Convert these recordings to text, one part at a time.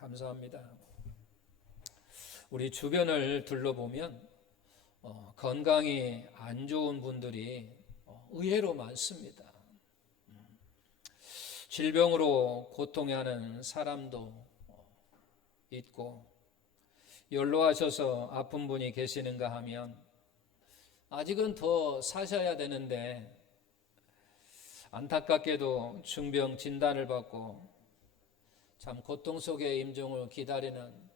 감사합니다. 우리 주변을 둘러보면 건강이 안 좋은 분들이 의외로 많습니다. 질병으로 고통해하는 사람도 있고, 연로하셔서 아픈 분이 계시는가 하면 아직은 더 사셔야 되는데 안타깝게도 중병 진단을 받고 참 고통 속의 임종을 기다리는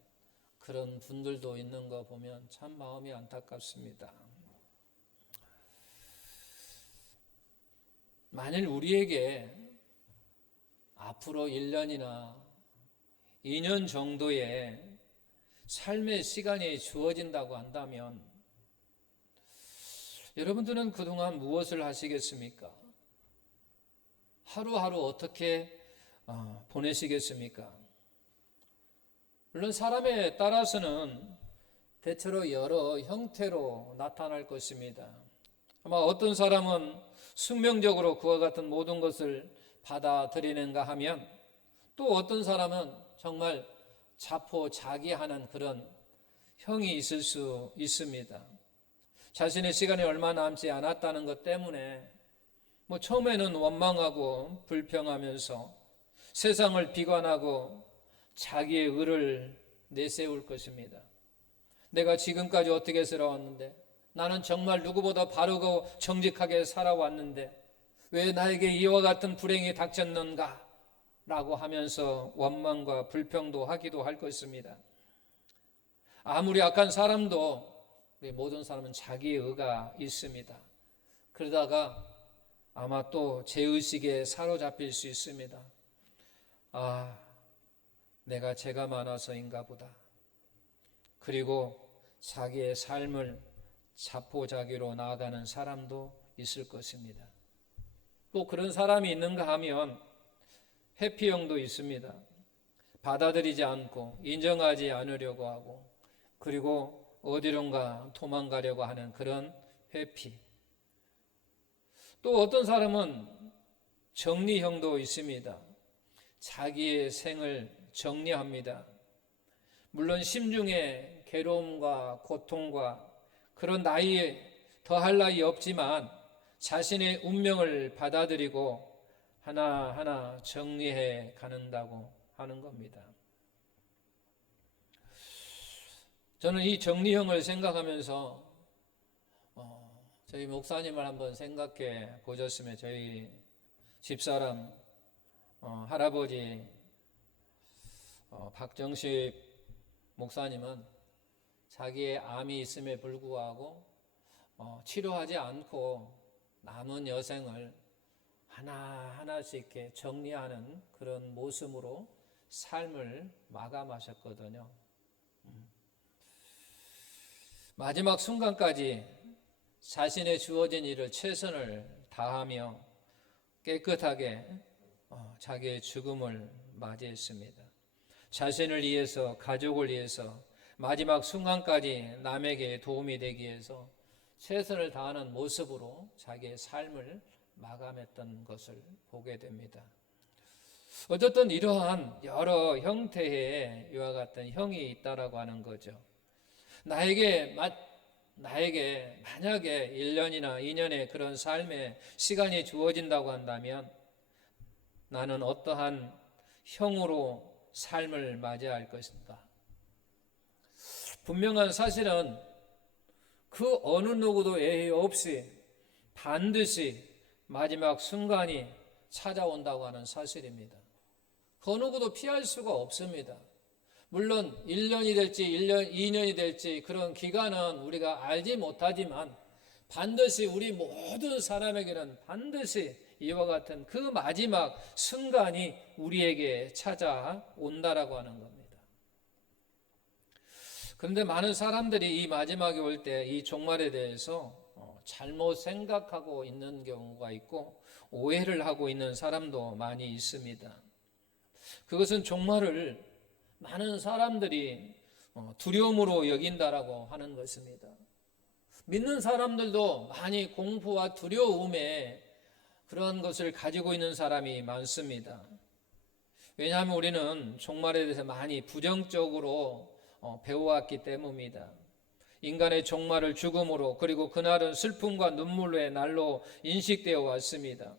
그런 분들도 있는 거 보면 참 마음이 안타깝습니다. 만일 우리에게 앞으로 1년이나 2년 정도의 삶의 시간이 주어진다고 한다면 여러분들은 그동안 무엇을 하시겠습니까? 하루하루 어떻게 보내시겠습니까? 물론 사람에 따라서는 대체로 여러 형태로 나타날 것입니다. 아마 어떤 사람은 숙명적으로 그와 같은 모든 것을 받아들이는가 하면, 또 어떤 사람은 정말 자포자기하는 그런 형이 있을 수 있습니다. 자신의 시간이 얼마 남지 않았다는 것 때문에 처음에는 원망하고 불평하면서 세상을 비관하고 자기의 의를 내세울 것입니다. 내가 지금까지 어떻게 살아왔는데, 나는 정말 누구보다 바르고 정직하게 살아왔는데 왜 나에게 이와 같은 불행이 닥쳤는가? 라고 하면서 원망과 불평도 하기도 할 것입니다. 아무리 악한 사람도 우리 모든 사람은 자기의 의가 있습니다. 그러다가 아마 또 죄의식에 사로잡힐 수 있습니다. 내가 죄가 많아서인가 보다. 그리고 자기의 삶을 자포자기로 나아가는 사람도 있을 것입니다. 또 그런 사람이 있는가 하면 회피형도 있습니다. 받아들이지 않고 인정하지 않으려고 하고, 그리고 어디론가 도망가려고 하는 그런 회피. 또 어떤 사람은 정리형도 있습니다. 자기의 생을 정리합니다. 물론 심중에 괴로움과 고통과 그런 나이에 더할 나위 없지만 자신의 운명을 받아들이고 하나하나 정리해 가는다고 하는 겁니다. 저는 이 정리형을 생각하면서 저희 목사님을 한번 생각해 보셨으면, 저희 집사람 할아버지 박정식 목사님은 자기의 암이 있음에 불구하고 치료하지 않고 남은 여생을 하나하나씩 이렇게 정리하는 그런 모습으로 삶을 마감하셨거든요. 마지막 순간까지 자신의 주어진 일을 최선을 다하며 깨끗하게 자기의 죽음을 맞이했습니다. 자신을 위해서, 가족을 위해서 마지막 순간까지 남에게 도움이 되기 위해서 최선을 다하는 모습으로 자기의 삶을 마감했던 것을 보게 됩니다. 어쨌든 이러한 여러 형태의 이와 같은 형이 있다라고 하는 거죠. 나에게 만약에 1년이나 2년의 그런 삶의 시간이 주어진다고 한다면 나는 어떠한 형으로 삶을 맞이할 것인가? 분명한 사실은 그 어느 누구도 예의 없이 반드시 마지막 순간이 찾아온다고 하는 사실입니다. 그 누구도 피할 수가 없습니다. 물론 1년이 될지 2년이 될지 그런 기간은 우리가 알지 못하지만 반드시 우리 모든 사람에게는 반드시 이와 같은 그 마지막 순간이 우리에게 찾아온다라고 하는 겁니다. 그런데 많은 사람들이 이 마지막에 올 때 이 종말에 대해서 잘못 생각하고 있는 경우가 있고 오해를 하고 있는 사람도 많이 있습니다. 그것은 종말을 많은 사람들이 두려움으로 여긴다라고 하는 것입니다. 믿는 사람들도 많이 공포와 두려움에 그런 것을 가지고 있는 사람이 많습니다. 왜냐하면 우리는 종말에 대해서 많이 부정적으로 배워왔기 때문입니다. 인간의 종말을 죽음으로, 그리고 그날은 슬픔과 눈물의 날로 인식되어 왔습니다.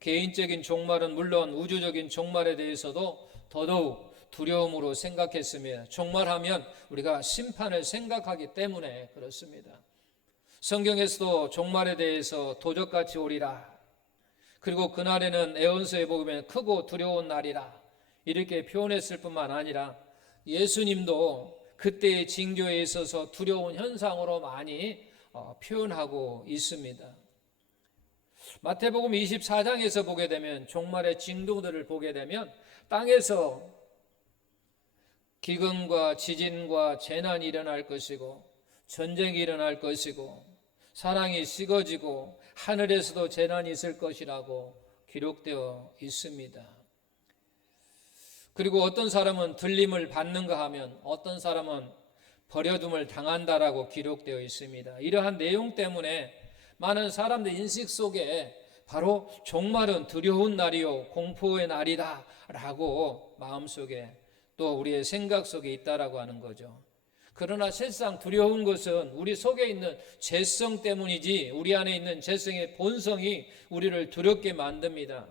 개인적인 종말은 물론 우주적인 종말에 대해서도 더더욱 두려움으로 생각했습니다. 종말하면 우리가 심판을 생각하기 때문에 그렇습니다. 성경에서도 종말에 대해서 도적같이 오리라, 그리고 그날에는 에언서에 보면 크고 두려운 날이라 이렇게 표현했을 뿐만 아니라 예수님도 그때의 징조에 있어서 두려운 현상으로 많이 표현하고 있습니다. 마태복음 24장에서 보게 되면 종말의 징조들을 보게 되면 땅에서 기근과 지진과 재난이 일어날 것이고 전쟁이 일어날 것이고 사랑이 식어지고 하늘에서도 재난이 있을 것이라고 기록되어 있습니다. 그리고 어떤 사람은 들림을 받는가 하면 어떤 사람은 버려둠을 당한다라고 기록되어 있습니다. 이러한 내용 때문에 많은 사람들 인식 속에 바로 종말은 두려운 날이요 공포의 날이다 라고 마음속에 또 우리의 생각 속에 있다라고 하는 거죠. 그러나 실상 두려운 것은 우리 속에 있는 죄성 때문이지 우리 안에 있는 죄성의 본성이 우리를 두렵게 만듭니다.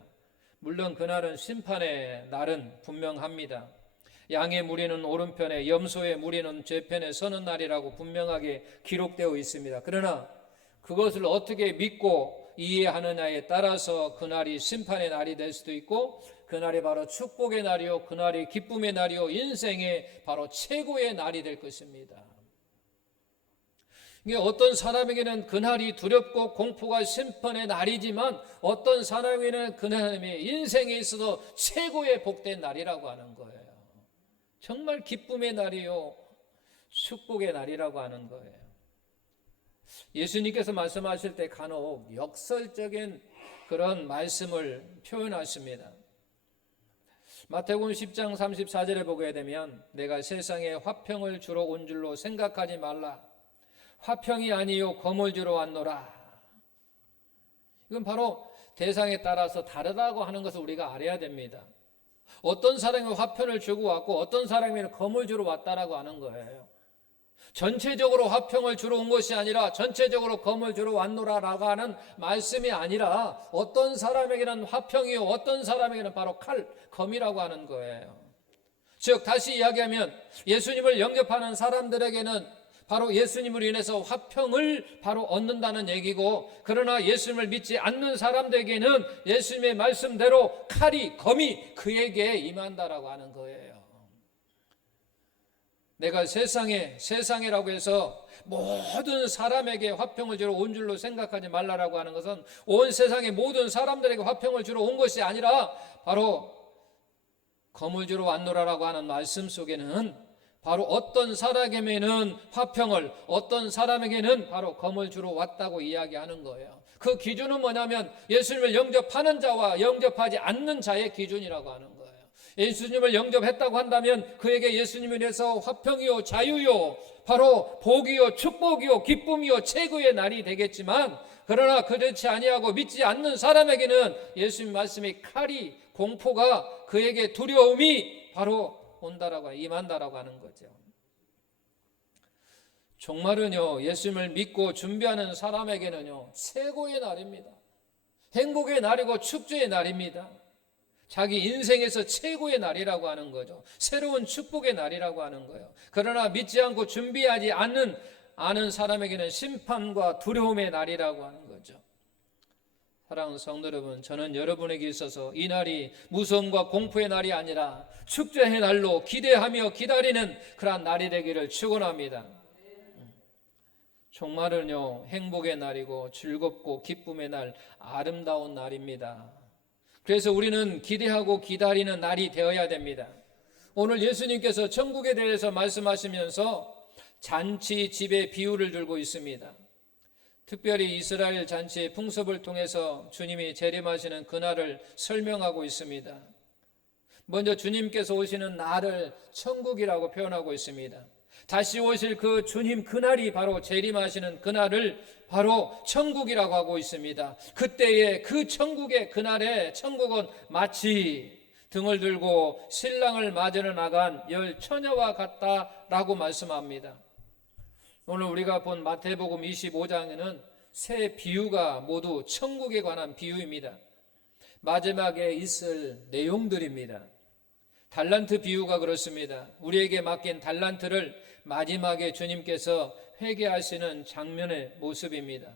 물론 그날은 심판의 날은 분명합니다. 양의 무리는 오른편에 염소의 무리는 좌편에 서는 날이라고 분명하게 기록되어 있습니다. 그러나 그것을 어떻게 믿고 이해하느냐에 따라서 그날이 심판의 날이 될 수도 있고 그날이 바로 축복의 날이요 그날이 기쁨의 날이요 인생의 바로 최고의 날이 될 것입니다. 이게 어떤 사람에게는 그날이 두렵고 공포가 심판의 날이지만 어떤 사람에게는 그날이 인생에 있어서 최고의 복된 날이라고 하는 거예요. 정말 기쁨의 날이요 축복의 날이라고 하는 거예요. 예수님께서 말씀하실 때 간혹 역설적인 그런 말씀을 표현하십니다. 마태복음 10장 34절에 보게 되면 내가 세상에 화평을 주러 온 줄로 생각하지 말라. 화평이 아니요 검을 주러 왔노라. 이건 바로 대상에 따라서 다르다고 하는 것을 우리가 알아야 됩니다. 어떤 사람이 화평을 주고 왔고 어떤 사람이 검을 주러 왔다라고 하는 거예요. 전체적으로 화평을 주러 온 것이 아니라 전체적으로 검을 주러 왔노라라고 하는 말씀이 아니라 어떤 사람에게는 화평이요 어떤 사람에게는 바로 칼, 검이라고 하는 거예요. 즉 다시 이야기하면 예수님을 영접하는 사람들에게는 바로 예수님으로 인해서 화평을 바로 얻는다는 얘기고 그러나 예수님을 믿지 않는 사람들에게는 예수님의 말씀대로 칼이, 검이 그에게 임한다라고 하는 거예요. 내가 세상이라고 해서 모든 사람에게 화평을 주러 온 줄로 생각하지 말라라고 하는 것은 온 세상의 모든 사람들에게 화평을 주러 온 것이 아니라 바로 검을 주러 왔노라라고 하는 말씀 속에는 바로 어떤 사람에게는 화평을 어떤 사람에게는 바로 검을 주러 왔다고 이야기하는 거예요. 그 기준은 뭐냐면 예수님을 영접하는 자와 영접하지 않는 자의 기준이라고 하는 거예요. 예수님을 영접했다고 한다면 그에게 예수님에 대해서 화평이요 자유요 바로 복이요 축복이요 기쁨이요 최고의 날이 되겠지만 그러나 그렇지 아니하고 믿지 않는 사람에게는 예수님 말씀이 칼이 공포가 그에게 두려움이 바로 온다라고 임한다라고 하는 거죠. 종말은요 예수님을 믿고 준비하는 사람에게는요 최고의 날입니다. 행복의 날이고 축제의 날입니다. 자기 인생에서 최고의 날이라고 하는 거죠. 새로운 축복의 날이라고 하는 거예요. 그러나 믿지 않고 준비하지 않은 사람에게는 심판과 두려움의 날이라고 하는 거죠. 사랑하는 성도 여러분, 저는 여러분에게 있어서 이 날이 무서움과 공포의 날이 아니라 축제의 날로 기대하며 기다리는 그러한 날이 되기를 축원합니다. 종말은요 행복의 날이고 즐겁고 기쁨의 날, 아름다운 날입니다. 그래서 우리는 기대하고 기다리는 날이 되어야 됩니다. 오늘 예수님께서 천국에 대해서 말씀하시면서 잔치 집의 비유를 들고 있습니다. 특별히 이스라엘 잔치의 풍습을 통해서 주님이 재림하시는 그날을 설명하고 있습니다. 먼저 주님께서 오시는 날을 천국이라고 표현하고 있습니다. 다시 오실 그 주님 그날이 바로 재림하시는 그날을 바로 천국이라고 하고 있습니다. 그때의 그 천국의 그날의 천국은 마치 등을 들고 신랑을 맞으러 나간 10처녀와 같다라고 말씀합니다. 오늘 우리가 본 마태복음 25장에는 세 비유가 모두 천국에 관한 비유입니다. 마지막에 있을 내용들입니다. 달란트 비유가 그렇습니다. 우리에게 맡긴 달란트를 마지막에 주님께서 회개하시는 장면의 모습입니다.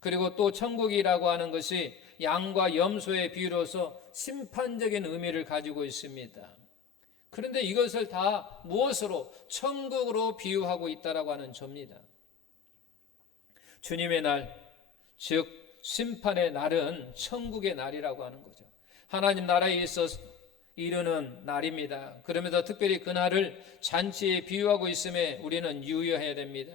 그리고 또 천국이라고 하는 것이 양과 염소의 비유로서 심판적인 의미를 가지고 있습니다. 그런데 이것을 다 무엇으로? 천국으로 비유하고 있다라고 하는 점입니다. 주님의 날, 즉 심판의 날은 천국의 날이라고 하는 거죠. 하나님 나라에 있어서 이르는 날입니다. 그러면서 특별히 그날을 잔치에 비유하고 있음에 우리는 유의해야 됩니다.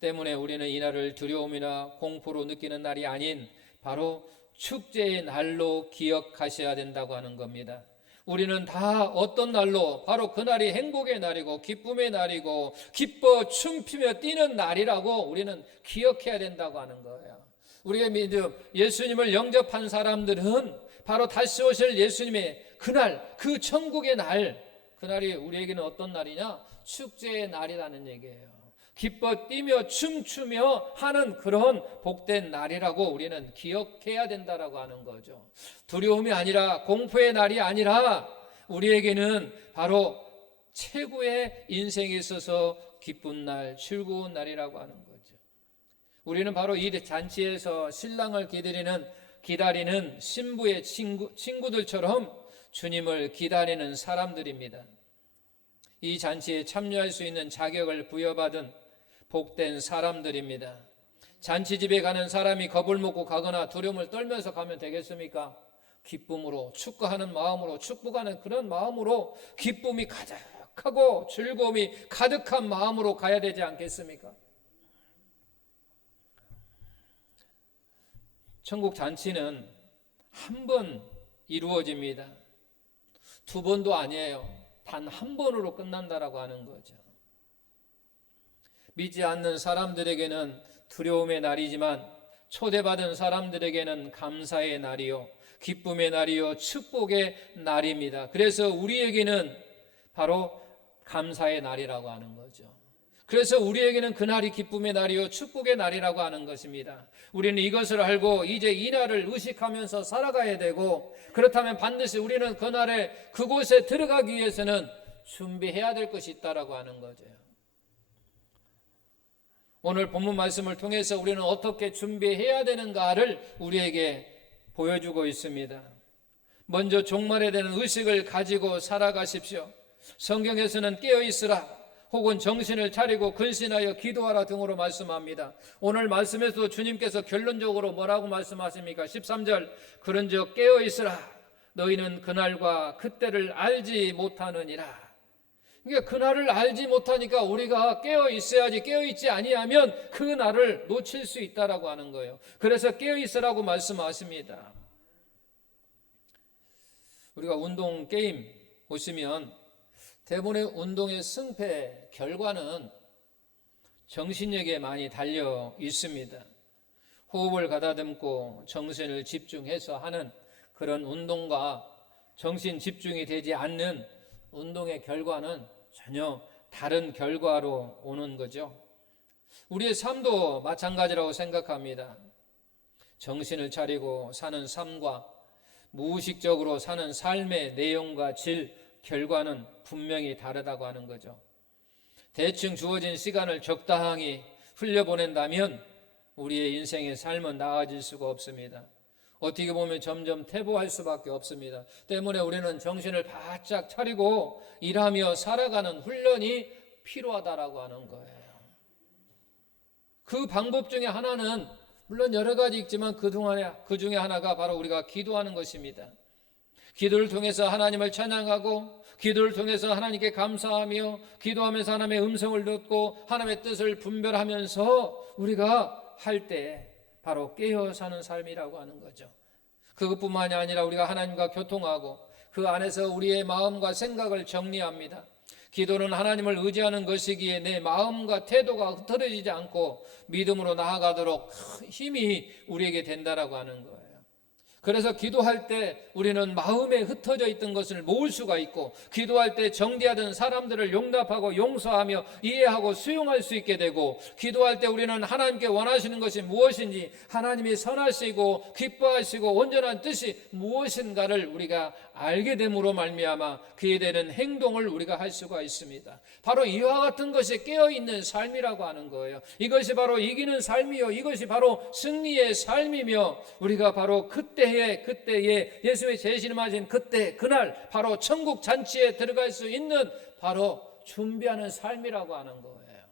때문에 우리는 이 날을 두려움이나 공포로 느끼는 날이 아닌 바로 축제의 날로 기억하셔야 된다고 하는 겁니다. 우리는 다 어떤 날로? 바로 그날이 행복의 날이고 기쁨의 날이고 기뻐 춤추며 뛰는 날이라고 우리는 기억해야 된다고 하는 거예요. 우리의 믿음, 예수님을 영접한 사람들은 바로 다시 오실 예수님의 그날, 그 천국의 날, 그날이 우리에게는 어떤 날이냐? 축제의 날이라는 얘기예요. 기뻐 뛰며 춤추며 하는 그런 복된 날이라고 우리는 기억해야 된다라고 하는 거죠. 두려움이 아니라 공포의 날이 아니라 우리에게는 바로 최고의 인생에 있어서 기쁜 날, 즐거운 날이라고 하는 거죠. 우리는 바로 이 잔치에서 신랑을 기다리는 신부의 친구들처럼 주님을 기다리는 사람들입니다. 이 잔치에 참여할 수 있는 자격을 부여받은 복된 사람들입니다. 잔치집에 가는 사람이 겁을 먹고 가거나 두려움을 떨면서 가면 되겠습니까? 기쁨으로, 축구하는 마음으로, 축복하는 그런 마음으로 기쁨이 가득하고 즐거움이 가득한 마음으로 가야 되지 않겠습니까? 천국 잔치는 한 번 이루어집니다. 두 번도 아니에요. 단 한 번으로 끝난다라고 하는 거죠. 믿지 않는 사람들에게는 두려움의 날이지만 초대받은 사람들에게는 감사의 날이요, 기쁨의 날이요, 축복의 날입니다. 그래서 우리에게는 바로 감사의 날이라고 하는 거죠. 그래서 우리에게는 그날이 기쁨의 날이요 축복의 날이라고 하는 것입니다. 우리는 이것을 알고 이제 이 날을 의식하면서 살아가야 되고, 그렇다면 반드시 우리는 그날에 그곳에 들어가기 위해서는 준비해야 될 것이 있다라고 하는 거죠. 오늘 본문 말씀을 통해서 우리는 어떻게 준비해야 되는가를 우리에게 보여주고 있습니다. 먼저 종말에 대한 의식을 가지고 살아가십시오. 성경에서는 깨어있으라 혹은 정신을 차리고 근신하여 기도하라 등으로 말씀합니다. 오늘 말씀에서도 주님께서 결론적으로 뭐라고 말씀하십니까? 13절, 그런즉 깨어있으라 너희는 그날과 그때를 알지 못하느니라. 그러니까 그날을 알지 못하니까 우리가 깨어있어야지, 깨어있지 아니하면 그 날을 놓칠 수 있다라고 하는 거예요. 그래서 깨어있으라고 말씀하십니다. 우리가 운동 게임 보시면 대부분의 운동의 승패 결과는 정신력에 많이 달려 있습니다. 호흡을 가다듬고 정신을 집중해서 하는 그런 운동과 정신 집중이 되지 않는 운동의 결과는 전혀 다른 결과로 오는 거죠. 우리의 삶도 마찬가지라고 생각합니다. 정신을 차리고 사는 삶과 무의식적으로 사는 삶의 내용과 질, 결과는 분명히 다르다고 하는 거죠. 대충 주어진 시간을 적당히 흘려보낸다면 우리의 인생의 삶은 나아질 수가 없습니다. 어떻게 보면 점점 퇴보할 수밖에 없습니다. 때문에 우리는 정신을 바짝 차리고 일하며 살아가는 훈련이 필요하다라고 하는 거예요. 그 방법 중에 하나는 물론 여러 가지 있지만 그 중에 하나가 바로 우리가 기도하는 것입니다. 기도를 통해서 하나님을 찬양하고 기도를 통해서 하나님께 감사하며 기도하면서 하나님의 음성을 듣고 하나님의 뜻을 분별하면서 우리가 할 때 바로 깨어 사는 삶이라고 하는 거죠. 그것뿐만이 아니라 우리가 하나님과 교통하고 그 안에서 우리의 마음과 생각을 정리합니다. 기도는 하나님을 의지하는 것이기에 내 마음과 태도가 흐트러지지 않고 믿음으로 나아가도록 힘이 우리에게 된다라고 하는 거예요. 그래서 기도할 때 우리는 마음에 흩어져 있던 것을 모을 수가 있고, 기도할 때 정죄하던 사람들을 용납하고 용서하며 이해하고 수용할 수 있게 되고, 기도할 때 우리는 하나님께 원하시는 것이 무엇인지, 하나님이 선하시고 기뻐하시고 온전한 뜻이 무엇인가를 우리가 알게 됨으로 말미암아 그에 대한 행동을 우리가 할 수가 있습니다. 바로 이와 같은 것이 깨어있는 삶이라고 하는 거예요. 이것이 바로 이기는 삶이요, 이것이 바로 승리의 삶이며, 우리가 바로 그때에 예수의 재림하신 그때 그날 바로 천국 잔치에 들어갈 수 있는 바로 준비하는 삶이라고 하는 거예요.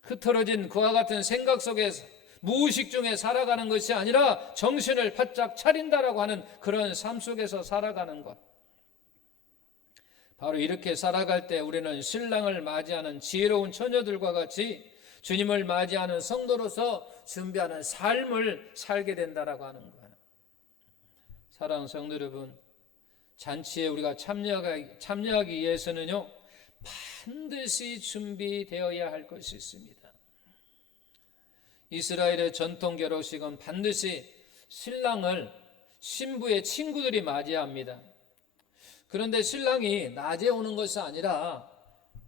흐트러진 그와 같은 생각 속에서 무의식 중에 살아가는 것이 아니라 정신을 바짝 차린다라고 하는 그런 삶 속에서 살아가는 것. 바로 이렇게 살아갈 때 우리는 신랑을 맞이하는 지혜로운 처녀들과 같이 주님을 맞이하는 성도로서 준비하는 삶을 살게 된다라고 하는 거예요. 사랑하는 성도 여러분, 잔치에 우리가 참여하기 위해서는요, 반드시 준비되어야 할 것이 있습니다. 이스라엘의 전통 결혼식은 반드시 신랑을 신부의 친구들이 맞이합니다. 그런데 신랑이 낮에 오는 것이 아니라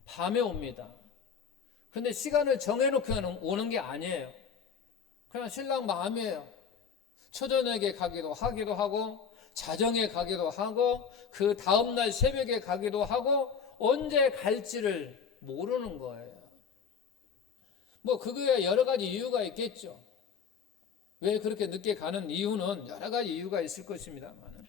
밤에 옵니다. 그런데 시간을 정해놓고 오는 게 아니에요. 그냥 신랑 마음이에요. 초저녁에 가기도 하고, 자정에 가기도 하고, 그 다음날 새벽에 가기도 하고, 언제 갈지를 모르는 거예요. 그거에 여러 가지 이유가 있겠죠. 왜 그렇게 늦게 가는 이유는 여러 가지 이유가 있을 것입니다만,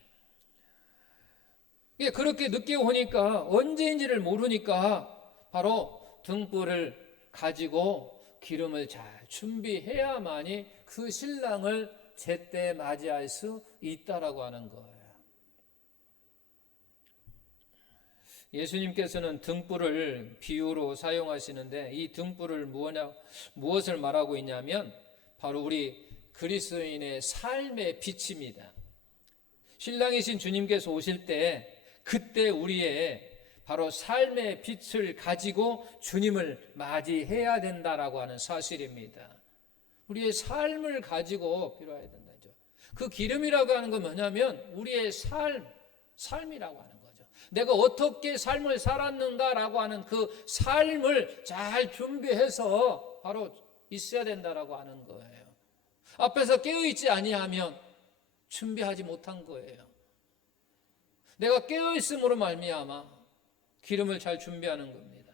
그렇게 늦게 오니까 언제인지를 모르니까 바로 등불을 가지고 기름을 잘 준비해야만이 그 신랑을 제때 맞이할 수 있다라고 하는 거예요. 예수님께서는 등불을 비유로 사용하시는데, 이 등불을 무엇을 말하고 있냐면 바로 우리 그리스도인의 삶의 빛입니다. 신랑이신 주님께서 오실 때 그때 우리의 바로 삶의 빛을 가지고 주님을 맞이해야 된다라고 하는 사실입니다. 우리의 삶을 가지고 필요해야 된다죠. 그 기름이라고 하는 건 뭐냐면 우리의 삶이라고 하는 거죠. 내가 어떻게 삶을 살았는가라고 하는 그 삶을 잘 준비해서 바로 있어야 된다라고 하는 거예요. 앞에서 깨어있지 아니하면 준비하지 못한 거예요. 내가 깨어있음으로 말미암아 기름을 잘 준비하는 겁니다.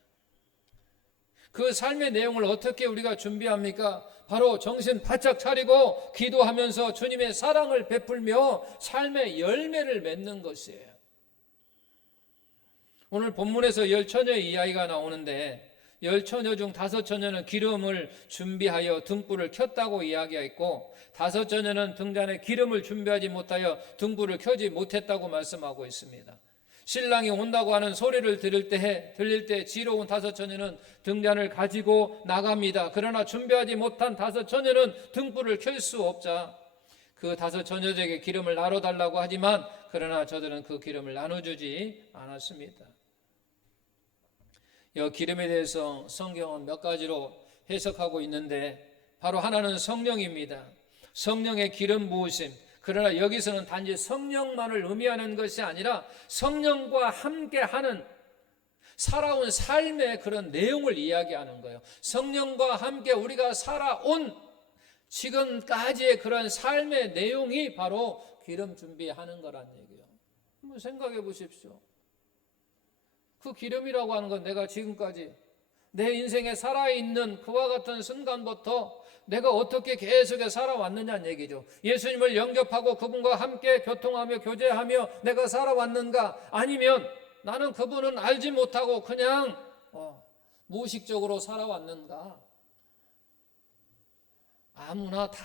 그 삶의 내용을 어떻게 우리가 준비합니까? 바로 정신 바짝 차리고 기도하면서 주님의 사랑을 베풀며 삶의 열매를 맺는 것이에요. 오늘 본문에서 10처녀의 이야기가 나오는데, 10처녀 중 5처녀는 기름을 준비하여 등불을 켰다고 이야기했고, 5처녀는 등잔에 기름을 준비하지 못하여 등불을 켜지 못했다고 말씀하고 있습니다. 신랑이 온다고 하는 소리를 들릴 때 지혜로운 5처녀는 등잔을 가지고 나갑니다. 그러나 준비하지 못한 5처녀는 등불을 켤 수 없자 그 5처녀에게 기름을 나눠달라고 하지만, 그러나 저들은 그 기름을 나눠주지 않았습니다. 이 기름에 대해서 성경은 몇 가지로 해석하고 있는데, 바로 하나는 성령입니다. 성령의 기름 부으심. 그러나 여기서는 단지 성령만을 의미하는 것이 아니라 성령과 함께하는 살아온 삶의 그런 내용을 이야기하는 거예요. 성령과 함께 우리가 살아온 지금까지의 그런 삶의 내용이 바로 기름 준비하는 거란 얘기예요. 한번 생각해 보십시오. 그 기름이라고 하는 건 내가 지금까지 내 인생에 살아있는 그와 같은 순간부터 내가 어떻게 계속 살아왔느냐는 얘기죠. 예수님을 영접하고 그분과 함께 교통하며 교제하며 내가 살아왔는가, 아니면 나는 그분은 알지 못하고 그냥 무의식적으로 살아왔는가. 아무나 다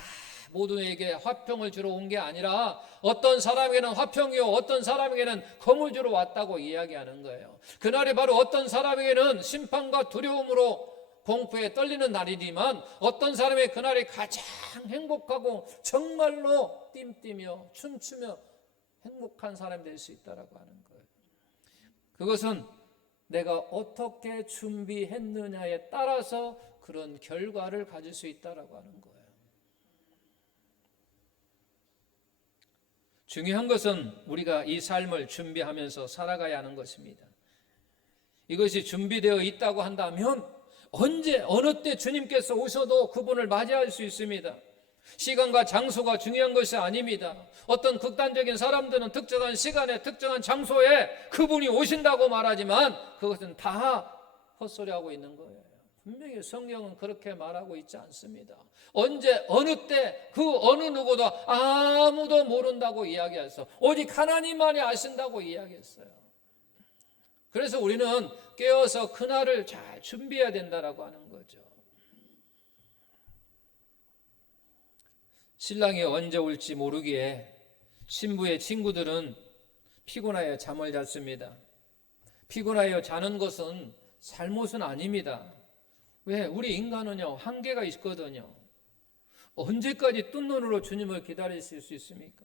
모두에게 화평을 주러 온 게 아니라 어떤 사람에게는 화평이요 어떤 사람에게는 검을 주러 왔다고 이야기하는 거예요. 그날이 바로 어떤 사람에게는 심판과 두려움으로 공포에 떨리는 날이지만, 어떤 사람의 그날이 가장 행복하고 정말로 뜀뛰며 춤추며 행복한 사람이 될 수 있다라고 하는 거예요. 그것은 내가 어떻게 준비했느냐에 따라서 그런 결과를 가질 수 있다라고 하는 거예요. 중요한 것은 우리가 이 삶을 준비하면서 살아가야 하는 것입니다. 이것이 준비되어 있다고 한다면 언제 어느 때 주님께서 오셔도 그분을 맞이할 수 있습니다. 시간과 장소가 중요한 것이 아닙니다. 어떤 극단적인 사람들은 특정한 시간에 특정한 장소에 그분이 오신다고 말하지만 그것은 다 헛소리하고 있는 거예요. 분명히 성경은 그렇게 말하고 있지 않습니다. 언제 어느 때 그 어느 누구도 아무도 모른다고 이야기했어. 오직 하나님만이 아신다고 이야기했어요. 그래서 우리는 깨어서 그날을 잘 준비해야 된다라고 하는 거죠. 신랑이 언제 올지 모르기에 신부의 친구들은 피곤하여 잠을 잤습니다. 피곤하여 자는 것은 잘못은 아닙니다. 왜? 우리 인간은요, 한계가 있거든요. 언제까지 뜬 눈으로 주님을 기다리실 수 있습니까?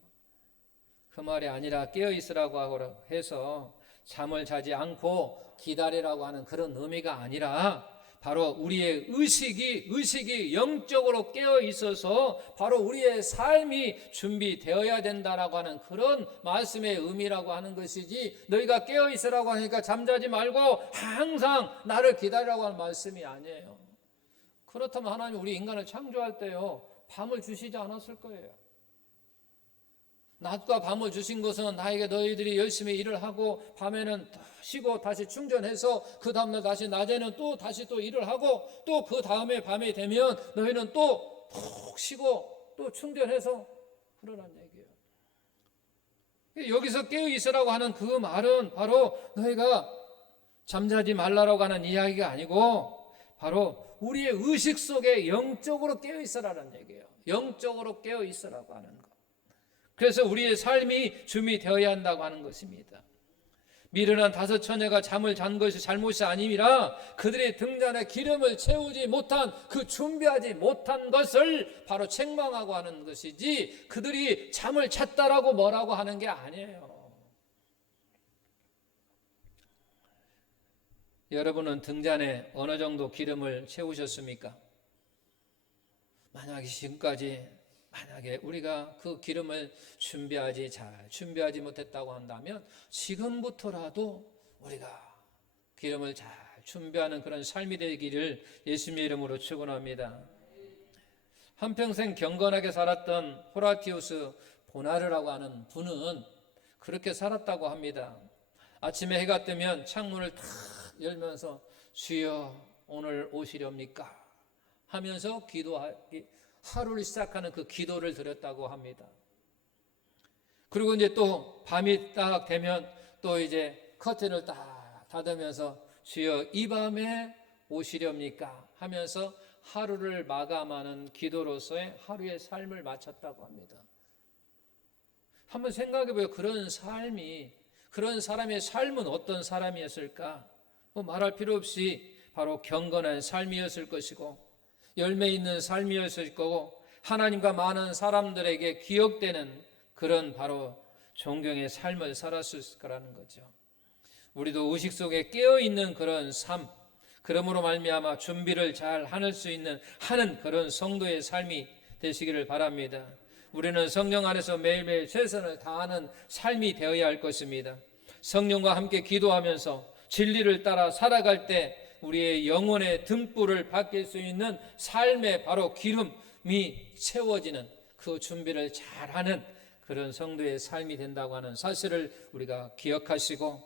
그 말이 아니라 깨어있으라고 해서 잠을 자지 않고 기다리라고 하는 그런 의미가 아니라 바로 우리의 의식이 영적으로 깨어 있어서 바로 우리의 삶이 준비되어야 된다라고 하는 그런 말씀의 의미라고 하는 것이지, 너희가 깨어 있으라고 하니까 잠자지 말고 항상 나를 기다리라고 하는 말씀이 아니에요. 그렇다면 하나님 우리 인간을 창조할 때요, 밤을 주시지 않았을 거예요. 낮과 밤을 주신 것은 나에게 너희들이 열심히 일을 하고 밤에는 쉬고 다시 충전해서 그 다음날 다시 낮에는 또 다시 또 일을 하고 또 그 다음에 밤이 되면 너희는 또 푹 쉬고 또 충전해서 그러란 얘기예요. 여기서 깨어 있으라고 하는 그 말은 바로 너희가 잠자지 말라라고 하는 이야기가 아니고 바로 우리의 의식 속에 영적으로 깨어 있으라는 얘기예요. 영적으로 깨어 있으라고 하는 것. 그래서 우리의 삶이 준비되어야 한다고 하는 것입니다. 미련한 다섯 처녀가 잠을 잔 것이 잘못이 아니라 그들의 등잔에 기름을 채우지 못한, 그 준비하지 못한 것을 바로 책망하고 하는 것이지, 그들이 잠을 잤다라고 뭐라고 하는 게 아니에요. 여러분은 등잔에 어느 정도 기름을 채우셨습니까? 만약에 우리가 그 기름을 준비하지 못했다고 한다면 지금부터라도 우리가 기름을 잘 준비하는 그런 삶이 되기를 예수님의 이름으로 축원합니다. 한평생 경건하게 살았던 호라티우스 보나르라고 하는 분은 그렇게 살았다고 합니다. 아침에 해가 뜨면 창문을 탁 열면서 주여 오늘 오시렵니까? 하면서 하루를 시작하는 그 기도를 드렸다고 합니다. 그리고 이제 또 밤이 딱 되면 또 이제 커튼을 딱 닫으면서 주여 이 밤에 오시렵니까? 하면서 하루를 마감하는 기도로서의 하루의 삶을 마쳤다고 합니다. 한번 생각해보세요. 그런 사람의 삶은 어떤 삶이었을까? 말할 필요 없이 바로 경건한 삶이었을 것이고 열매 있는 삶이었을 거고 하나님과 많은 사람들에게 기억되는 그런 바로 존경의 삶을 살았을 거라는 거죠. 우리도 의식 속에 깨어있는 그런 삶, 그러므로 말미암아 준비를 잘 하는 그런 성도의 삶이 되시기를 바랍니다. 우리는 성령 안에서 매일매일 최선을 다하는 삶이 되어야 할 것입니다. 성령과 함께 기도하면서 진리를 따라 살아갈 때 우리의 영혼의 등불을 밝힐 수 있는 삶의 바로 기름이 채워지는 그 준비를 잘하는 그런 성도의 삶이 된다고 하는 사실을 우리가 기억하시고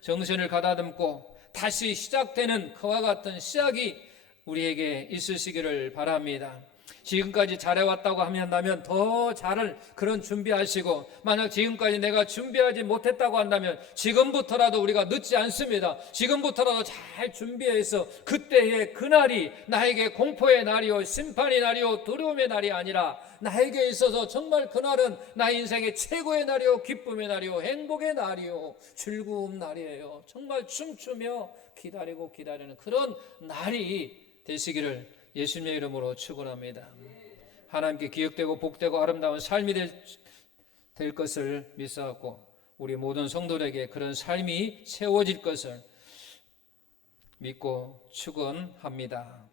정신을 가다듬고 다시 시작되는 그와 같은 시작이 우리에게 있으시기를 바랍니다. 지금까지 잘해왔다고 한다면 더 잘할 그런 준비하시고, 만약 지금까지 내가 준비하지 못했다고 한다면 지금부터라도 우리가 늦지 않습니다. 지금부터라도 잘 준비해서 그때의 그날이 나에게 공포의 날이요 심판의 날이요 두려움의 날이 아니라 나에게 있어서 정말 그날은 나의 인생의 최고의 날이요 기쁨의 날이요 행복의 날이요 즐거움 날이에요. 정말 춤추며 기다리는 그런 날이 되시기를 예수님의 이름으로 축원합니다. 하나님께 기억되고 복되고 아름다운 삶이 될 것을 믿사옵고 우리 모든 성도들에게 그런 삶이 채워질 것을 믿고 축원합니다.